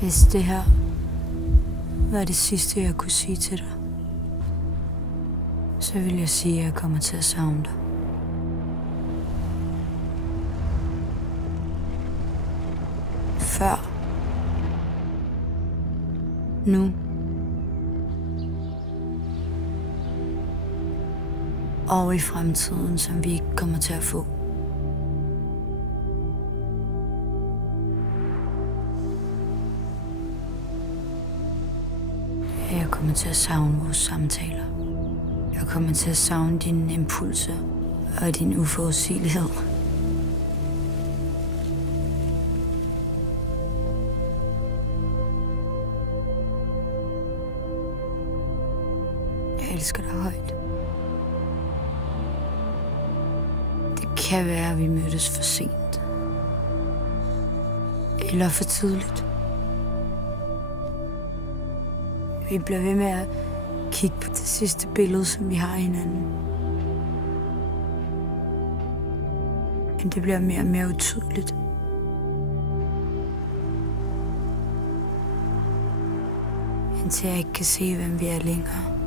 Hvis det her var det sidste, jeg kunne sige til dig, så vil jeg sige, at jeg kommer til at savne dig. Før. Nu. Og i fremtiden, som vi ikke kommer til at få. Jeg kommer til at savne vores samtaler. Jeg kommer til at savne dine impulser og din uforudsigelighed. Jeg elsker dig højt. Det kan være, at vi mødtes for sent. Eller for tidligt. Vi bliver ved med at kigge på det sidste billede, som vi har af hinanden. Men det bliver mere og mere utydeligt. Indtil jeg ikke kan se, hvem vi er længere.